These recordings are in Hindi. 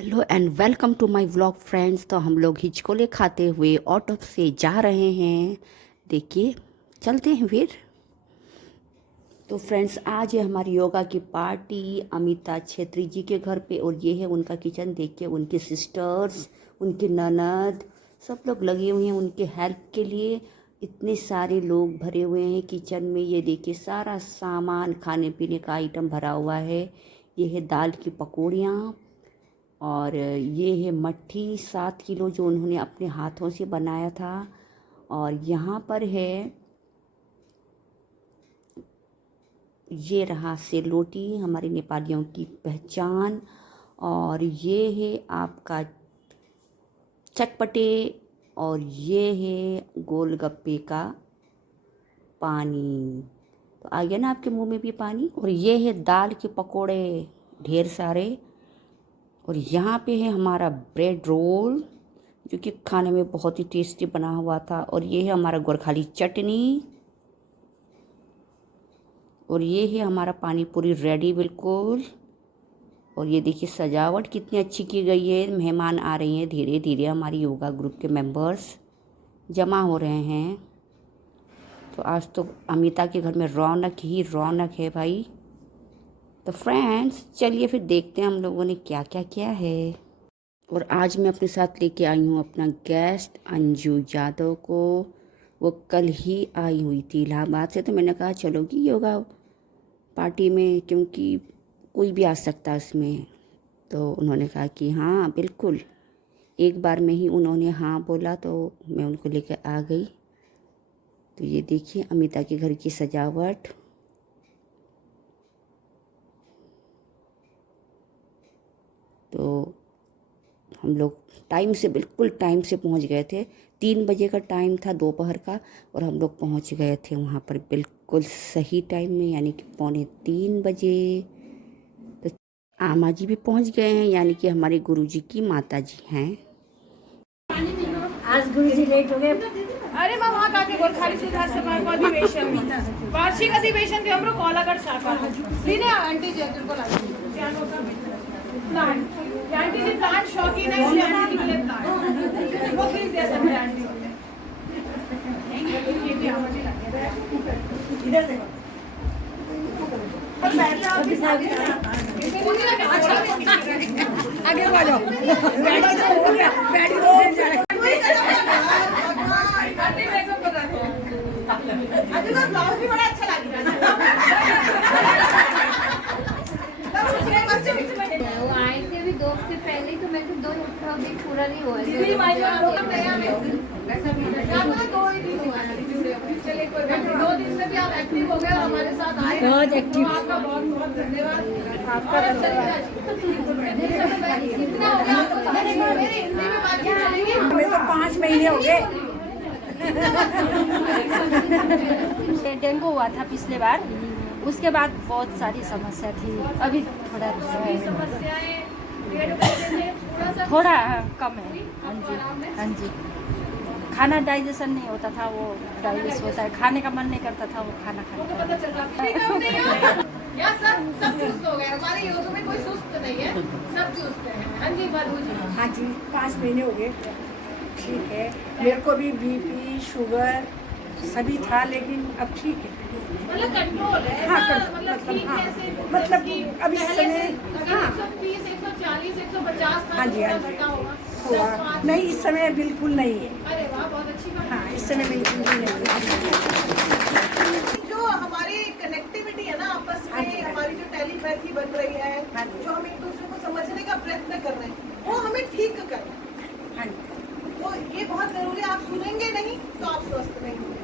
Hello and welcome to my vlog friends. तो हम लोग हिचकोले खाते हुए ऑटो से जा रहे हैं। देखिए, चलते हैं फिर। तो फ्रेंड्स, आज है हमारी योगा की पार्टी अमिता छेत्री जी के घर पे, और ये है उनका किचन। देखिए, उनके सिस्टर्स, उनके ननद, सब लोग लगे हुए हैं उनके हेल्प के लिए। इतने सारे लोग भरे हुए हैं किचन में। ये देखिए, सारा सामान खाने पीने का आइटम भरा हुआ है। ये है दाल की पकौड़ियाँ, और ये है मट्ठी 7 किलो जो उन्होंने अपने हाथों से बनाया था। और यहाँ पर है, ये रहा सेलोटी, हमारे नेपालियों की पहचान। और ये है आपका चटपटे, और ये है गोलगप्पे का पानी। तो आ गया ना आपके मुंह में भी पानी। और ये है दाल के पकोड़े ढेर सारे। और यहाँ पे है हमारा ब्रेड रोल, जो कि खाने में बहुत ही टेस्टी बना हुआ था। और ये है हमारा गोरखाली चटनी। और ये है हमारा पानी पूरी रेडी बिल्कुल। और ये देखिए, सजावट कितनी अच्छी की गई है। मेहमान आ रहे हैं धीरे धीरे। हमारी योगा ग्रुप के मेंबर्स जमा हो रहे हैं। तो आज तो अमिता के घर में रौनक ही रौनक है भाई। तो फ्रेंड्स, चलिए फिर देखते हैं हम लोगों ने क्या क्या किया है। और आज मैं अपने साथ लेके आई हूँ अपना गेस्ट अंजू यादव को। वो कल ही आई हुई थी इलाहाबाद से। तो मैंने कहा चलोगी योगा पार्टी में, क्योंकि कोई भी आ सकता है उसमें। तो उन्होंने कहा कि हाँ बिल्कुल। एक बार में ही उन्होंने हाँ बोला, तो मैं उनको लेकर आ गई। तो ये देखिए अमिता के घर की सजावट। तो हम लोग टाइम से, बिल्कुल टाइम से पहुंच गए थे। 3 बजे का टाइम था दोपहर का, और हम लोग पहुंच गए थे वहां पर बिल्कुल सही टाइम में, यानी कि 2:45 बजे। तो आमा जी भी पहुंच गए हैं, यानी कि हमारे गुरुजी की माता जी हैं। आज गुरुजी लेट हो गए। अरे मैं वहाँ जाके गोरखाली सुधार सभा को अधिवेशन में वार्षिक अधिवेशन थे हमरो कोलागढ़ शाखा सीने आंटी जी को प्लांट आंटी जी प्लांट शौकीन है, इसलिए आंटी के लिए प्लांट वो खरीद दे सकते हैं आंटी। ये भी आवाज ही लगे इधर देखो और बैठ जाओ अभी आगे बढ़ो। बैठ जाओ अभी तो ब्लाउज भी बड़ा अच्छा लग रहा है। वो आए थे भी 2 हफ्ते पहले, तो मैं तो 2 हफ्ता अभी पूरा नहीं हुआ दीदी माय प्रोग्राम नया में आपका 2 ही दिन हुआ है जुड़े हुए। चलिए कोई बात नहीं, 2 दिन में भी आप एक्टिव हो गए और हमारे साथ आए। बहुत एक्टिव। आपका बहुत बहुत धन्यवाद। आपका कितना हो गया आपको पता नहीं, मेरे हिंदी में बात चलेगी। हमें तो 5 महीने हो गए। डेंगू हुआ था पिछले बार, उसके बाद बहुत सारी समस्या थी। अभी थोड़ा समस्याएं थोड़ा कम है। हाँ जी, हाँ जी। खाना डाइजेशन नहीं होता था, वो डाइजेस्ट होता है। खाने का मन नहीं करता था, वो खाना खाने पता चल रहा है या सब चुस्त हो गए। हमारे योग में कोई सुस्त नहीं है, सब चुस्त है। हाँ जी बाबू जी। हाँ जी, 5 महीने हो गए। ठीक है, मेरे को भी बीपी शुगर सभी था, लेकिन अब ठीक है। मतलब कंट्रोल है। हाँ, मतलब ठीक हाँ, कैसे मतलब कि अब इस पहले समय से हाँ 130 140 150 था। हाँ जी, हाँ घटा होगा जी हुआ नहीं, इस समय बिल्कुल नहीं है। अरे वाह, बहुत अच्छी बात। हाँ, इस समय बिल्कुल भी नहीं है। जो हमारी कनेक्टिविटी है ना आपस में, हमारी जो टेलीपैथी बन रही है, जो हम एक दूसरे को समझने का प्रयत्न कर रहे हैं, वो हमें ठीक करना है। हाँ जी, तो ये बहुत जरूरी है। आप सुनेंगे नहीं तो आप स्वस्थ नहीं होंगे।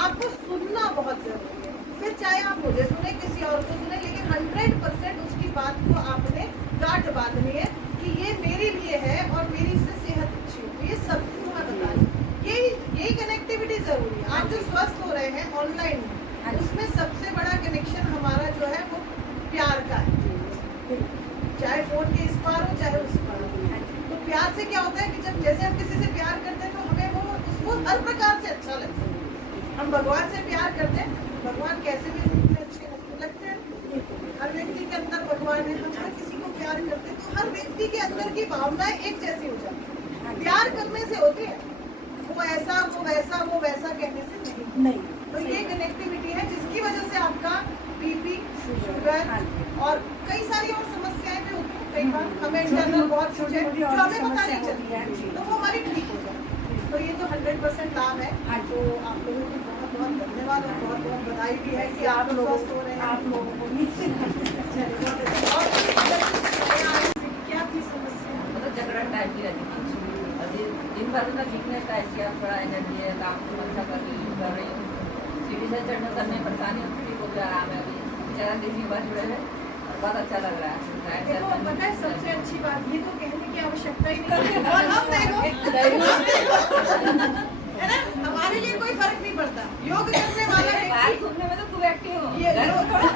आपको सुनना बहुत जरूरी है। फिर चाहे आप मुझे सुने, किसी और को सुने, लेकिन 100% उसकी बात को आपने गांठ बांधनी है कि ये मेरे लिए है और मेरी इससे सेहत अच्छी होगी। ये सबको मैं बता रही हूँ। यही कनेक्टिविटी जरूरी है। आप जो स्वस्थ हो रहे हैं ऑनलाइन में, उसमें सबसे बड़ा कनेक्शन हमारा जो है वो प्यार का है। चाहे फोन के इस पार हो चाहे उस पार हो। तो प्यार से क्या होता है कि जब जैसे हम किसी से प्यार करते हैं, तो हमें वो उसको हर प्रकार से अच्छा लगता है। हम भगवान से प्यार करते हैं, भगवान कैसे भी अच्छे लगते हैं। हर व्यक्ति के अंदर भगवान है। हम हर किसी को प्यार करते हैं, तो हर व्यक्ति के अंदर की भावनाएं एक जैसी हो जाती है। प्यार करने से होती है, वो ऐसा वो वैसा वो वैसा कहने से नहीं। तो ये कनेक्टिविटी है जिसकी वजह से आपका बीपी, शुगर और कई सारी और समस्याएं भी होती हैं। कई बार हमें इंटरनल बहुत चीजें जो हमें पता नहीं चलती है, तो वो हमारी ठीक हो जाती है। तो ये तो 100% लाभ है। तो आप लोगों को बहुत बहुत धन्यवाद और बहुत बहुत बधाई भी है कि आप लोग स्वस्थ हो रहे हैं। आप लोगों को और क्या की समस्या? मतलब झगड़ा टाइप की रहती थी, अभी दिन भर का वीकनेस टाइप की, थोड़ा एनर्जी है, काम को अच्छा कर रही हूँ, सीढ़ी से चढ़ने करने में परेशानी होती थी, वो आराम है अभी बेचारा देसी बात जुड़े हुए और बहुत अच्छा लग रहा है। देखो पता है सबसे अच्छी बात ये तो कहने की आवश्यकता ही नहीं है। और हम देखो है ना, हमारे लिए कोई फर्क नहीं पड़ता। योग करने वाला बाहर घूमने में तो खूब एक्टिव हूँ, ये घर में थोड़ा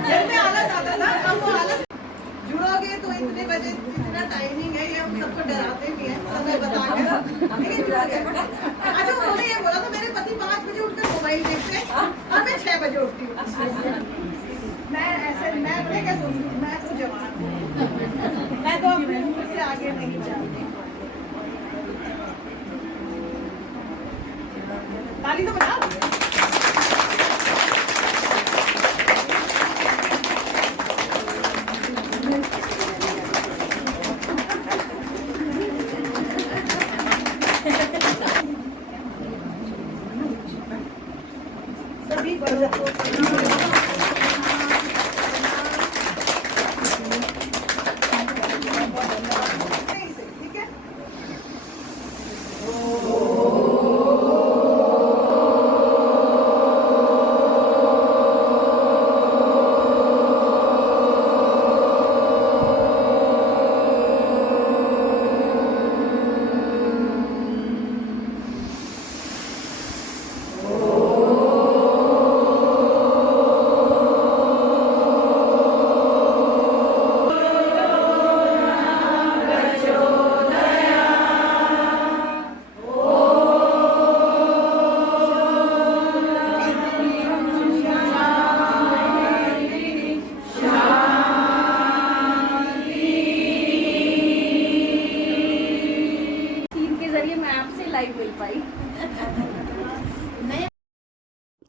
घर में आलस आता था, अब वो आलस जुड़ोगे तो इतने बजे इतना टाइमिंग है, ये हम सबको डराते भी हैं समय बता के, लेकिन जुड़ गए। अच्छा उन्होंने ये बोला था मेरे पति 5 बजे उठकर मोबाइल देखते हैं और मैं 6 बजे उठती हूँ। मैं ऐसे मैं क्या सोचती हूँ, मैं तो जवान हूँ, मैं तो अपनी उम्र से आगे नहीं जाती। ताली तो बजा। सभी बड़ों को ठीक है।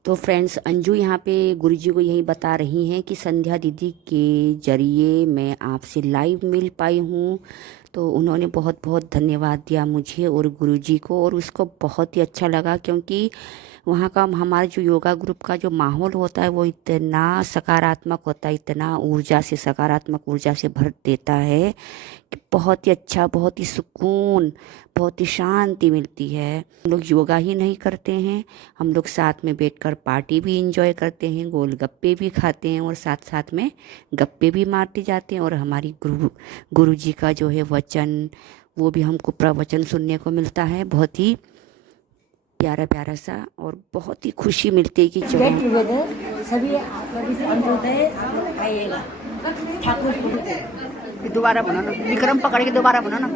तो फ्रेंड्स अंजू यहाँ पे गुरुजी को यही बता रही हैं कि संध्या दीदी के ज़रिए मैं आपसे लाइव मिल पाई हूँ। तो उन्होंने बहुत बहुत धन्यवाद दिया मुझे और गुरुजी को, और उसको बहुत ही अच्छा लगा क्योंकि वहाँ का हमारा जो योगा ग्रुप का जो माहौल होता है वो इतना सकारात्मक होता है, इतना ऊर्जा से, सकारात्मक ऊर्जा से भर देता है कि बहुत ही अच्छा, बहुत ही सुकून, बहुत ही शांति मिलती है। हम लोग योगा ही नहीं करते हैं, हम लोग साथ में बैठकर पार्टी भी इंजॉय करते हैं, गोलगप्पे भी खाते हैं और साथ साथ में गप्पे भी मारते जाते हैं। और हमारी गुरुजी का जो है वचन, वो भी हमको प्रवचन सुनने को मिलता है, बहुत ही प्यारा प्यारा सा, और बहुत ही खुशी मिलती है कि गेट टुगेदर सभी अंत्योदय आइएगा ठाकुर। दोबारा बनाना, विक्रम पकड़ के दोबारा बनाना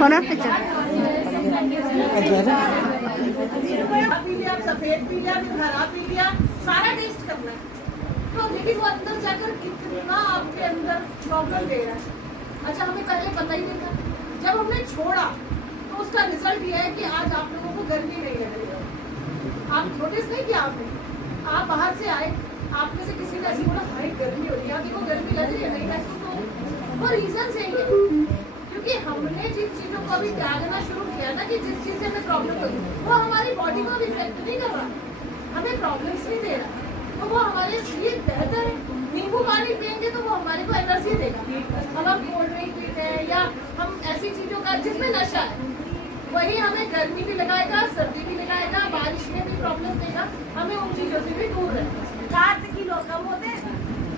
होना। पी लिया, सफेद पी लिया, फिर हरा पी लिया, सारा टेस्ट करना है। तो लेकिन वो अंदर जाकर कितना आपके अंदर प्रॉब्लम दे रहा है। अच्छा हमें पहले पता ही नहीं था, जब हमने छोड़ा तो उसका रिजल्ट ये है कि आज आप लोगों को गर्मी नहीं लग रही है। आप नोटिस नहीं किया आपने, आप बाहर से आए, आप में से किसी ने ऐसी बोला भाई गर्मी हो रही है, देखो गर्मी लग रही है, नहीं महसूस हो। वो रीजन सही है क्योंकि हमने जिन चीजों को अभी त्यागना शुरू किया ना, कि जिस चीज से हमें प्रॉब्लम हुई वो हमारी बॉडी को अभी इफेक्ट नहीं कर रहा, हमें प्रॉब्लम्स नहीं दे रहा, तो वो हमारे लिए बेहतर है। नींबू पानी पियेंगे तो वो हमारे को एनर्जी देगा। हम कोल्ड ड्रिंक पीते हैं या हम ऐसी चीजों का जिसमें नशा है, वही हमें गर्मी भी लगाएगा, सर्दी भी लगाएगा, बारिश में भी प्रॉब्लम देगा। हमें उन चीजों से भी दूर रहना है। 7 किलो कम होते हैं,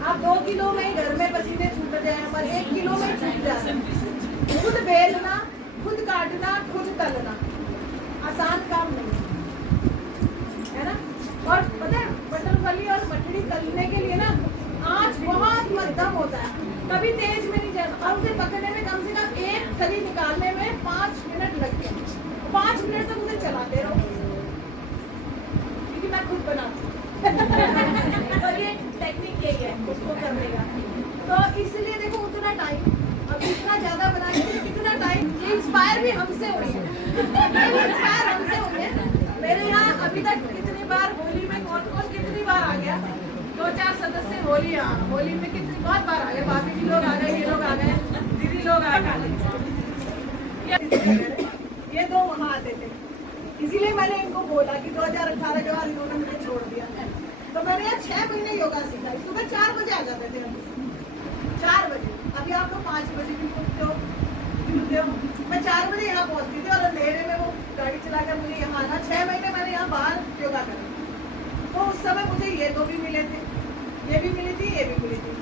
आप 2 किलो में ही घर में पसीने छूट जाए, पर 1 किलो में छूट जाए। खुद बेलना, खुद काटना, खुद तलना आसान काम नहीं है ना। और पता है मटर फली और मठड़ी तलने के लिए ना आँच बहुत मध्यम होता है, कभी तेज में नहीं जाता, और उसे पकड़ने में कम से कम एक फली निकालने में 5 मिनट लगते हैं। 5 मिनट तक उसे चलाते रहो, क्योंकि मैं खुद बनाती हूँ। तो ये टेक्निक यही है उसको करने का। तो इसलिए देखो उतना टाइम, अब इतना ज्यादा बनाने के लिए कितना टाइम, ये इंस्पायर भी हमसे हुई है, इंस्पायर हमसे हुई है। मेरे यहाँ अभी तक कितनी बार होली में कौन कौन कितनी बार आ गया, 2-4 सदस्य होली, हाँ होली में कितनी बहुत बार आ गए, भाभी जी लोग आ गए, ये लोग आ गए, दीदी लोग आ गए। ये दो वहाँ आते थे, इसीलिए मैंने इनको बोला कि 2018 के बाद इन्होंने मुझे छोड़ दिया। तो मैंने यहाँ 6 महीने योगा सीखा। सुबह 4 बजे आ जाते थे हम, 4 बजे। अभी आप लोग 5 बजे भी उठते हो, जुड़ते हो। मैं 4 बजे यहाँ पहुँचती थी और अंधेरे में वो गाड़ी चलाकर मुझे यहाँ आना। 6 महीने मैंने यहाँ बाहर योगा करा। तो उस समय मुझे ये दो भी मिले थे, ये भी मिली थी, ये भी मिली थी।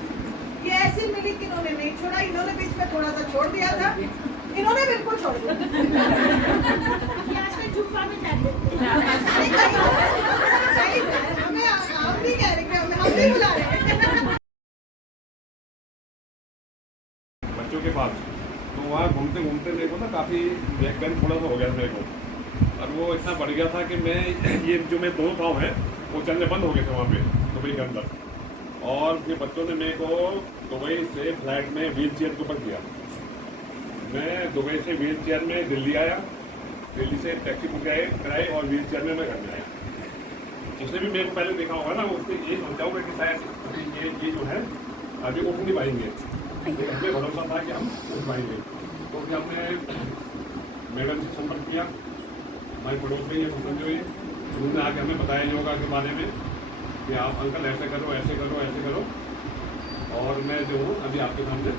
ये ऐसी मिली कि इन्होंने नहीं छोड़ा, इन्होंने बीच में थोड़ा सा छोड़ दिया था, इन्होंने बिल्कुल छोड़ दिया। झुकवा में हमें आप भी कह रहे हैं, हम भी बुला रहे हैं बच्चों के पास। तो वहाँ घूमते घूमते मेरे को ना काफ़ी बैक पेन थोड़ा सा हो गया मेरे को, और वो इतना बढ़ गया था कि मैं ये जो मेरे दोनों पाँव हैं वो चलने बंद हो गए थे वहाँ पे दुबई के अंदर। और फिर बच्चों ने मेरे को दुबई से फ्लाइट में व्हील चेयर के ऊपर किया। मैं दुबई से व्हील चेयर में दिल्ली आया, दिल्ली से टैक्सी बुक कराई और व्हील चेयर में मैं घर में आया। जिसने भी मेरे को पहले देखा होगा ना, वो उससे ये सोचा होगा कि शायद ये जो है अभी उठ नहीं पाएंगे, लेकिन हमें भरोसा था कि हम उठ पाएंगे। तो फिर हमने मैडम से संपर्क किया, हमारे पड़ोस में ये समझो, ये उन्होंने आके हमें बताया योगा के बारे में कि आप अंकल ऐसे करो, ऐसे करो, ऐसे करो। और मैं जो हूँ अभी आपके सामने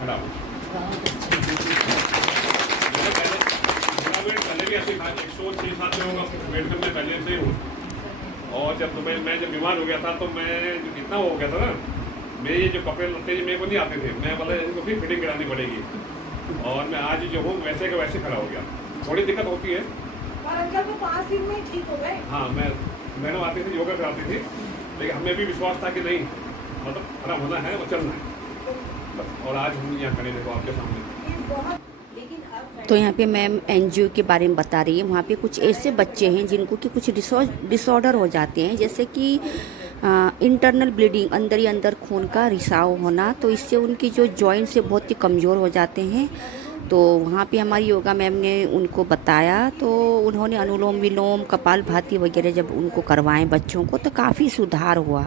खड़ा हूँ। पहले भी ऐसे 106-107 में होगा, वेट करने पहले से ही हूँ। और जब मैं जब बीमार हो गया था तो मैं जो कितना हो गया था ना, मेरे ये जो कपड़े लत्ते मेरे को नहीं आते थे, मैं बोला इनको फिर फिटिंग करानी पड़ेगी। और मैं आज जो हूँ वैसे का वैसे खड़ा हो गया। थोड़ी दिक्कत होती है और अंकल को 5 दिन में ठीक हो गए। हाँ, मैडम आती थी, योगा कराती थी, लेकिन हमें भी विश्वास था कि नहीं, मतलब खड़ा होना है और चलना है बस। और आज हम यहाँ खड़े देखो आपके सामने। तो यहाँ पे मैम एनजीओ के बारे में बता रही है। वहाँ पे कुछ ऐसे बच्चे हैं जिनको कि कुछ डिसऑर्डर हो जाते हैं, जैसे कि इंटरनल ब्लीडिंग, अंदर ही अंदर खून का रिसाव होना। तो इससे उनकी जो जॉइंट्स है बहुत ही कमज़ोर हो जाते हैं। तो वहाँ पे हमारी योगा मैम ने उनको बताया, तो उन्होंने अनुलोम विलोम, कपालभाति वगैरह जब उनको करवाएं बच्चों को, तो काफ़ी सुधार हुआ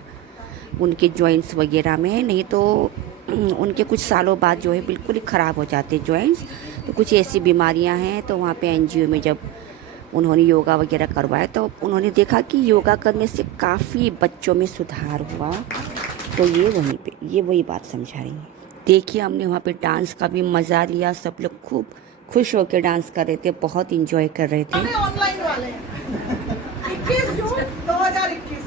उनके जॉइंट्स वगैरह में। नहीं तो उनके कुछ सालों बाद जो है बिल्कुल ही ख़राब हो जाते जॉइंट्स। तो कुछ ऐसी बीमारियां हैं। तो वहाँ पे एनजीओ में जब उन्होंने योगा वगैरह करवाया तो उन्होंने देखा कि योगा करने से काफ़ी बच्चों में सुधार हुआ। तो ये वही बात समझा रही हैं। देखिए, हमने वहाँ पे डांस का भी मज़ा लिया, सब लोग खूब खुश होकर डांस कर रहे थे, बहुत इंजॉय कर रहे थे। ऑनलाइन वाले 21 जून 2021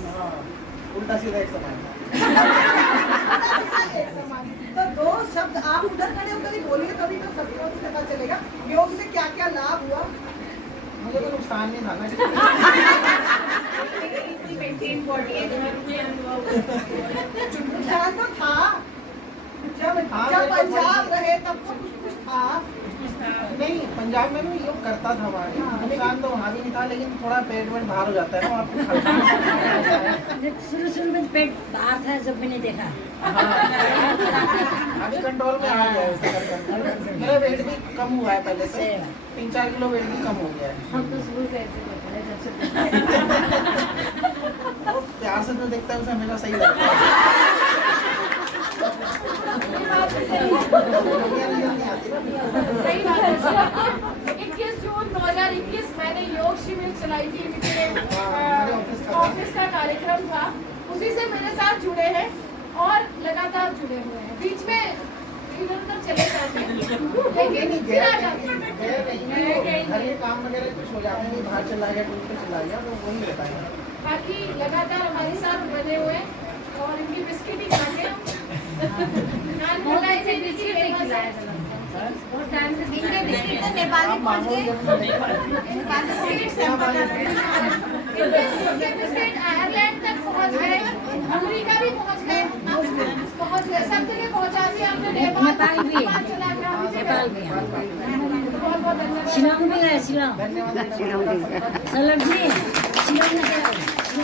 उल्टा सीधा एक समान। तो 2 शब्द आप उधर खड़े होकर ही बोलिए, तभी तो सभी को पता चलेगा योग से क्या क्या लाभ हुआ। मुझे तो नुकसान नहीं था ना। नुकसान तो था, जब पंजाब रहे तब तो कुछ था। नहीं, पंजाब में भी योग करता था हमारे, नुकसान तो वहाँ भी नहीं था, लेकिन थोड़ा पेट वेट बाहर हो जाता है ना आपको। शुरू में पेट बाहर था जब मैंने देखा। अभी कंट्रोल में आ गया है ऐसा कर। मेरा वेट भी कम हुआ है, पहले से 3-4 किलो वेट भी कम हो गया है। हम तो शुरू से ऐसे करते हैं, जब से वो प्यार से जो देखता है उसे हमेशा सही लगता है। सही बात है। 21 जून 2021 मैंने योग शिविर चलाई थी, ऑफिस का कार्यक्रम था, उसी से मेरे साथ जुड़े हैं और लगातार जुड़े हुए हैं। बीच में इधर उधर चले जाते हैं, लेकिन फिर आ जाते हैं। घर के काम वगैरह कुछ हो जाते हैं, बाहर चला गया, टूर पे चला गया, तो वही रहता है। बाकी लगातार हमारे साथ बने हुए और इनकी बिस्किट ही खाते हैं। बिस्किट तो नेपाली पहुंच गए, बिस्किट आयरलैंड तक पहुंच गए, अमेरिका भी पहुंच गए, सब जगह पहुंचा दिया हमने। नेपाल भी, नेपाल भी, बहुत बहुत धन्यवाद। शिलोंग भी है, शिलोंग धन्यवाद। सलग जी, शिलोंग में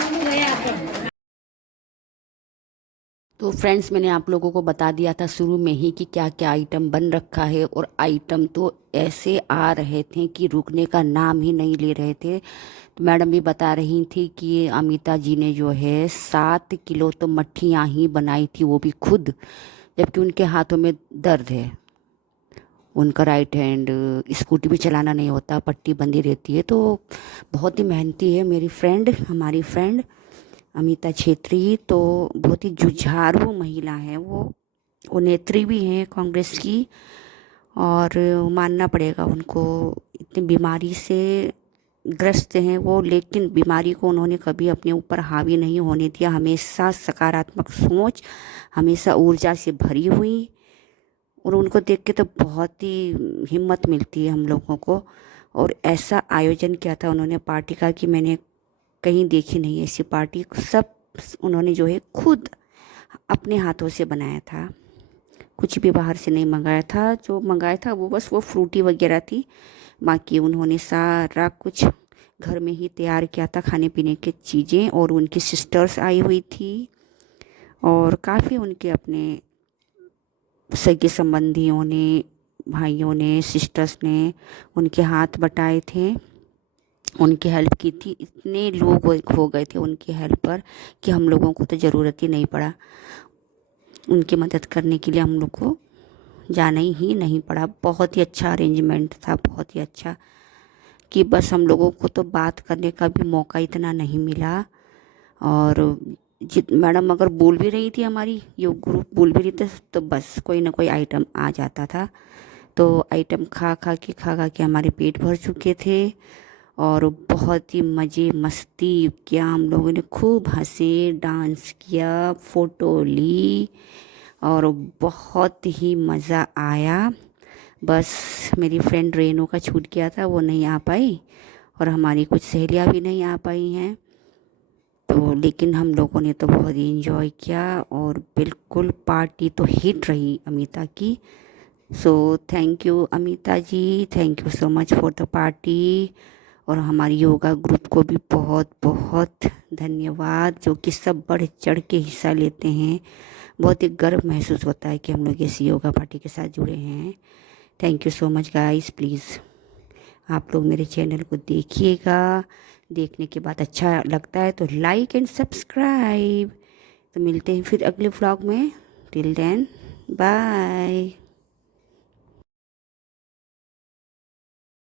तो फ्रेंड्स, मैंने आप लोगों को बता दिया था शुरू में ही कि क्या क्या आइटम बन रखा है, और आइटम तो ऐसे आ रहे थे कि रुकने का नाम ही नहीं ले रहे थे। तो मैडम भी बता रही थी कि अमिता जी ने जो है 7 किलो तो मट्ठियाँ ही बनाई थी, वो भी खुद, जबकि उनके हाथों में दर्द है। उनका राइट हैंड स्कूटी भी चलाना नहीं होता, पट्टी बंधी रहती है, तो बहुत ही मेहनती है मेरी फ्रेंड, हमारी फ्रेंड अमिता छेत्री। तो बहुत ही जुझारू महिला है वो नेत्री भी हैं कांग्रेस की, और मानना पड़ेगा उनको, इतनी बीमारी से ग्रस्त हैं वो, लेकिन बीमारी को उन्होंने कभी अपने ऊपर हावी नहीं होने दिया। हमेशा सकारात्मक सोच, हमेशा ऊर्जा से भरी हुई, और उनको देख के तो बहुत ही हिम्मत मिलती है हम लोगों को। और ऐसा आयोजन किया था उन्होंने पार्टी का कि मैंने कहीं देखी नहीं ऐसी पार्टी। सब उन्होंने जो है खुद अपने हाथों से बनाया था, कुछ भी बाहर से नहीं मंगाया था। जो मंगाया था वो बस वो फ्रूटी वगैरह थी, बाकी उन्होंने सारा कुछ घर में ही तैयार किया था, खाने पीने की चीज़ें। और उनकी सिस्टर्स आई हुई थी, और काफ़ी उनके अपने सगे संबंधियों ने, भाइयों ने, सिस्टर्स ने उनके हाथ बटाए थे, उनकी हेल्प की थी। इतने लोग हो गए थे उनकी हेल्प पर कि हम लोगों को तो ज़रूरत ही नहीं पड़ा उनकी मदद करने के लिए, हम लोग को जाना ही नहीं पड़ा। बहुत ही अच्छा अरेंजमेंट था, बहुत ही अच्छा, कि बस हम लोगों को तो बात करने का भी मौका इतना नहीं मिला। और मैडम अगर बोल भी रही थी, हमारी योग ग्रुप बोल भी रही थी, तो बस कोई ना कोई आइटम आ जाता था। तो आइटम खा खा के हमारे पेट भर चुके थे, और बहुत ही मज़े मस्ती किया हम लोगों ने, खूब हंसे, डांस किया, फ़ोटो ली, और बहुत ही मज़ा आया। बस मेरी फ्रेंड रेनू का छूट गया था, वो नहीं आ पाई, और हमारी कुछ सहेलियाँ भी नहीं आ पाई हैं। तो लेकिन हम लोगों ने तो बहुत ही इन्जॉय किया, और बिल्कुल पार्टी तो हिट रही अमिता की। So thank you Amita ji, thank you so much for the party. और हमारी योगा ग्रुप को भी बहुत बहुत धन्यवाद, जो कि सब बढ़ चढ़ के हिस्सा लेते हैं। बहुत ही गर्व महसूस होता है कि हम लोग ऐसी योगा पार्टी के साथ जुड़े हैं। Thank you so much guys. Please आप लोग मेरे चैनल को देखिएगा, देखने के बाद अच्छा लगता है तो लाइक एंड सब्सक्राइब। तो मिलते हैं फिर अगले व्लॉग में, टिल देन बाय।